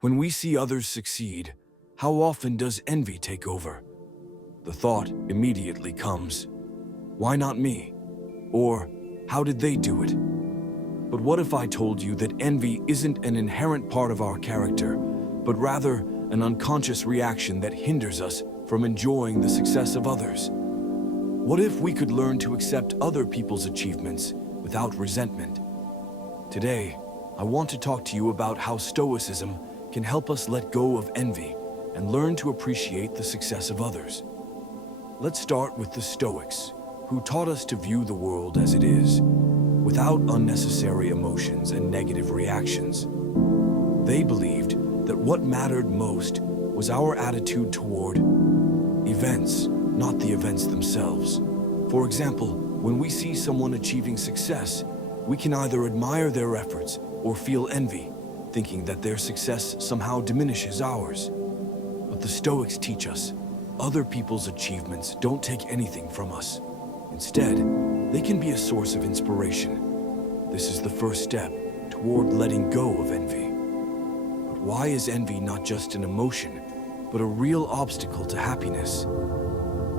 When we see others succeed, how often does envy take over? The thought immediately comes, why not me? Or, how did they do it? But what if I told you that envy isn't an inherent part of our character, but rather an unconscious reaction that hinders us from enjoying the success of others? What if we could learn to accept other people's achievements without resentment? Today, I want to talk to you about how Stoicism can help us let go of envy and learn to appreciate the success of others. Let's start with the Stoics, who taught us to view the world as it is, without unnecessary emotions and negative reactions. They believed that what mattered most was our attitude toward events, not the events themselves. For example, when we see someone achieving success, we can either admire their efforts or feel envy, thinking that their success somehow diminishes ours. But the Stoics teach us, other people's achievements don't take anything from us. Instead, they can be a source of inspiration. This is the first step toward letting go of envy. But why is envy not just an emotion, but a real obstacle to happiness?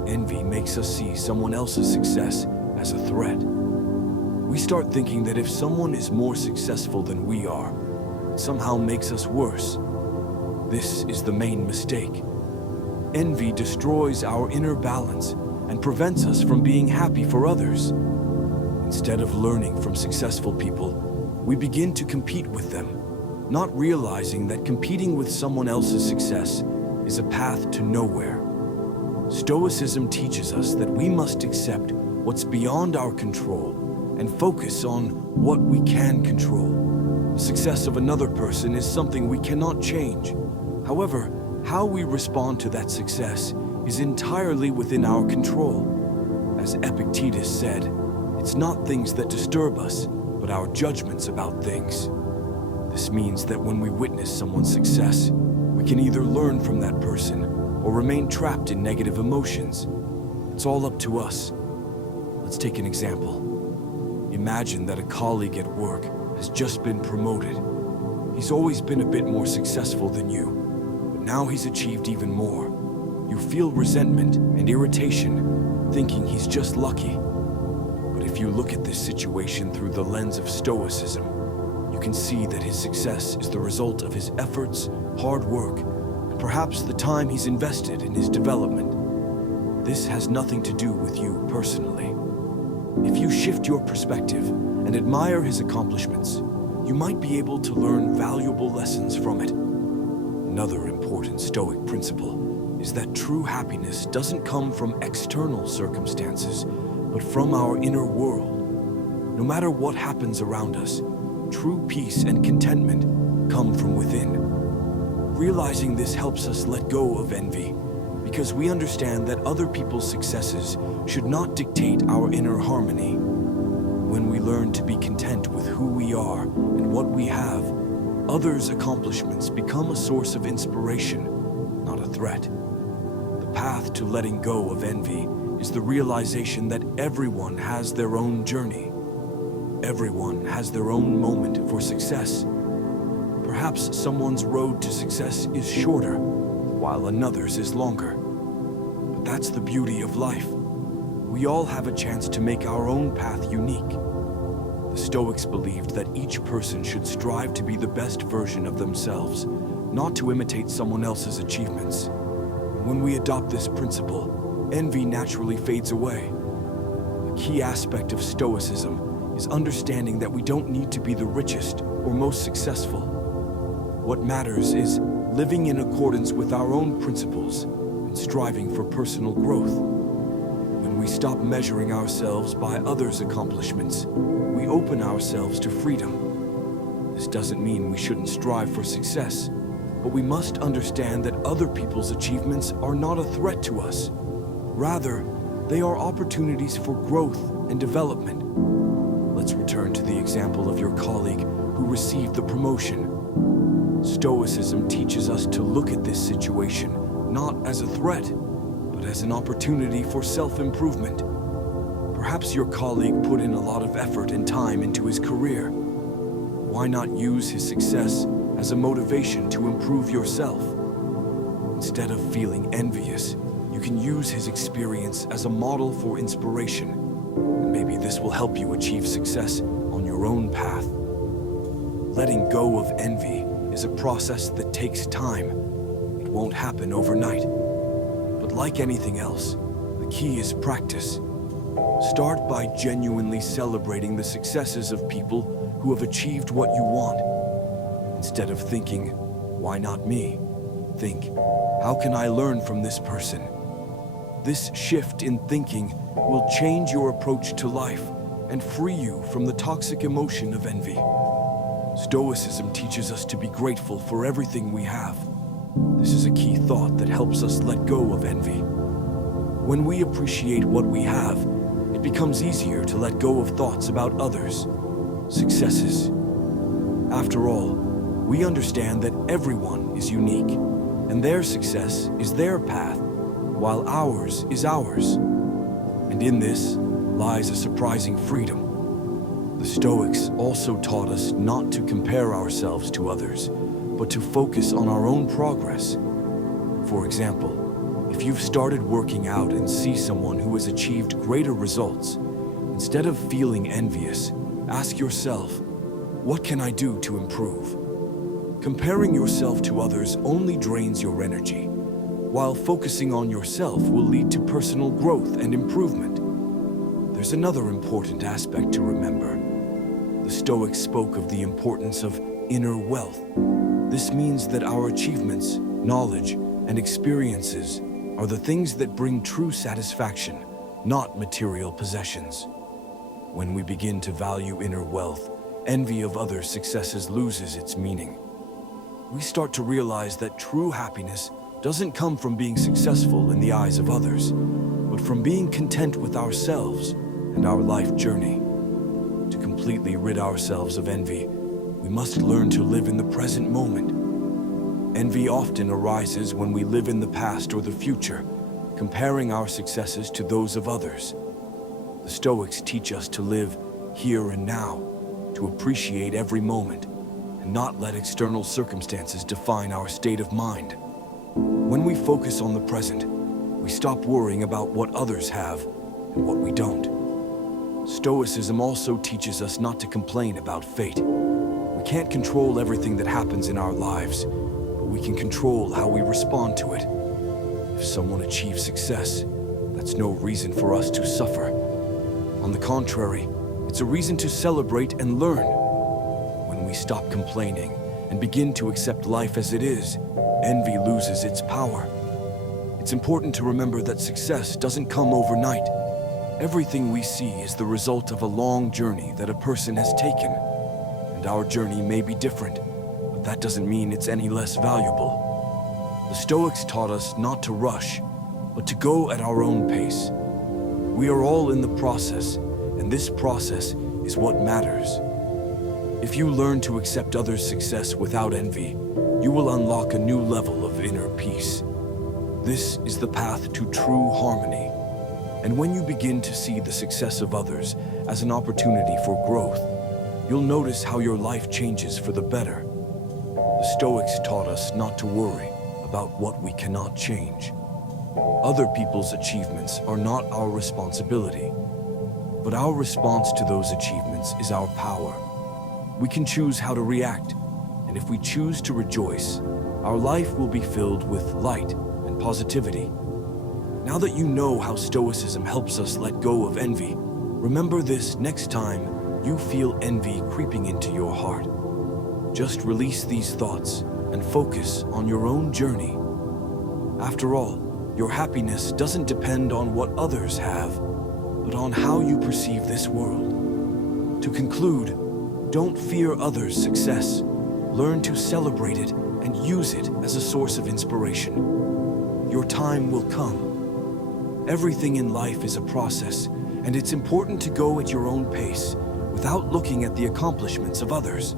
Envy makes us see someone else's success as a threat. We start thinking that if someone is more successful than we are, it somehow makes us worse. This is the main mistake. Envy destroys our inner balance and prevents us from being happy for others. Instead of learning from successful people, we begin to compete with them, not realizing that competing with someone else's success is a path to nowhere. Stoicism teaches us that we must accept what's beyond our control and focus on what we can control. The success of another person is something we cannot change. However, how we respond to that success is entirely within our control. As Epictetus said, it's not things that disturb us, but our judgments about things. This means that when we witness someone's success, we can either learn from that person or remain trapped in negative emotions. It's all up to us. Let's take an example. Imagine that a colleague at work has just been promoted. He's always been a bit more successful than you, but now he's achieved even more. You feel resentment and irritation, thinking he's just lucky. But if you look at this situation through the lens of Stoicism, you can see that his success is the result of his efforts, hard work, and perhaps the time he's invested in his development. This has nothing to do with you personally. If you shift your perspective and admire his accomplishments, you might be able to learn valuable lessons from it. Another important Stoic principle is that true happiness doesn't come from external circumstances, but from our inner world. No matter what happens around us, true peace and contentment come from within. Realizing this helps us let go of envy, because we understand that other people's successes should not dictate our inner harmony. When we learn to be content with who we are and what we have, others' accomplishments become a source of inspiration, not a threat. The path to letting go of envy is the realization that everyone has their own journey. Everyone has their own moment for success. Perhaps someone's road to success is shorter, while another's is longer. But that's the beauty of life. We all have a chance to make our own path unique. The Stoics believed that each person should strive to be the best version of themselves, not to imitate someone else's achievements. When we adopt this principle, envy naturally fades away. A key aspect of Stoicism is understanding that we don't need to be the richest or most successful. What matters is living in accordance with our own principles and striving for personal growth. When we stop measuring ourselves by others' accomplishments, we open ourselves to freedom. This doesn't mean we shouldn't strive for success, but we must understand that other people's achievements are not a threat to us. Rather, they are opportunities for growth and development. Let's return to the example of your colleague who received the promotion. Stoicism teaches us to look at this situation not as a threat, but as an opportunity for self-improvement. Perhaps your colleague put in a lot of effort and time into his career. Why not use his success as a motivation to improve yourself. Instead of feeling envious, you can use his experience as a model for inspiration, and maybe this will help you achieve success on your own path. Letting go of envy is a process that takes time. It won't happen overnight. But like anything else, the key is practice. Start by genuinely celebrating the successes of people who have achieved what you want. Instead of thinking, "Why not me?" think, "How can I learn from this person?" This shift in thinking will change your approach to life and free you from the toxic emotion of envy. Stoicism teaches us to be grateful for everything we have. This is a key thought that helps us let go of envy. When we appreciate what we have, it becomes easier to let go of thoughts about others' successes. After all, we understand that everyone is unique, and their success is their path, while ours is ours. And in this lies a surprising freedom. The Stoics also taught us not to compare ourselves to others, but to focus on our own progress. For example, if you've started working out and see someone who has achieved greater results, instead of feeling envious, ask yourself, "What can I do to improve?" Comparing yourself to others only drains your energy, while focusing on yourself will lead to personal growth and improvement. There's another important aspect to remember. The Stoics spoke of the importance of inner wealth. This means that our achievements, knowledge, and experiences are the things that bring true satisfaction, not material possessions. When we begin to value inner wealth, envy of others' successes loses its meaning. We start to realize that true happiness doesn't come from being successful in the eyes of others, but from being content with ourselves and our life journey. To completely rid ourselves of envy, we must learn to live in the present moment. Envy often arises when we live in the past or the future, comparing our successes to those of others. The Stoics teach us to live here and now, to appreciate every moment, and not let external circumstances define our state of mind. When we focus on the present, we stop worrying about what others have and what we don't. Stoicism also teaches us not to complain about fate. We can't control everything that happens in our lives, but we can control how we respond to it. If someone achieves success, that's no reason for us to suffer. On the contrary, it's a reason to celebrate and learn. When we stop complaining and begin to accept life as it is, envy loses its power. It's important to remember that success doesn't come overnight. Everything we see is the result of a long journey that a person has taken. And our journey may be different, but that doesn't mean it's any less valuable. The Stoics taught us not to rush, but to go at our own pace. We are all in the process, and this process is what matters. If you learn to accept others' success without envy, you will unlock a new level of inner peace. This is the path to true harmony. And when you begin to see the success of others as an opportunity for growth, you'll notice how your life changes for the better. The Stoics taught us not to worry about what we cannot change. Other people's achievements are not our responsibility, but our response to those achievements is our power. We can choose how to react, and if we choose to rejoice, our life will be filled with light and positivity. Now that you know how Stoicism helps us let go of envy, remember this next time you feel envy creeping into your heart. Just release these thoughts and focus on your own journey. After all, your happiness doesn't depend on what others have, but on how you perceive this world. To conclude, don't fear others' success. Learn to celebrate it and use it as a source of inspiration. Your time will come. Everything in life is a process, and it's important to go at your own pace without looking at the accomplishments of others.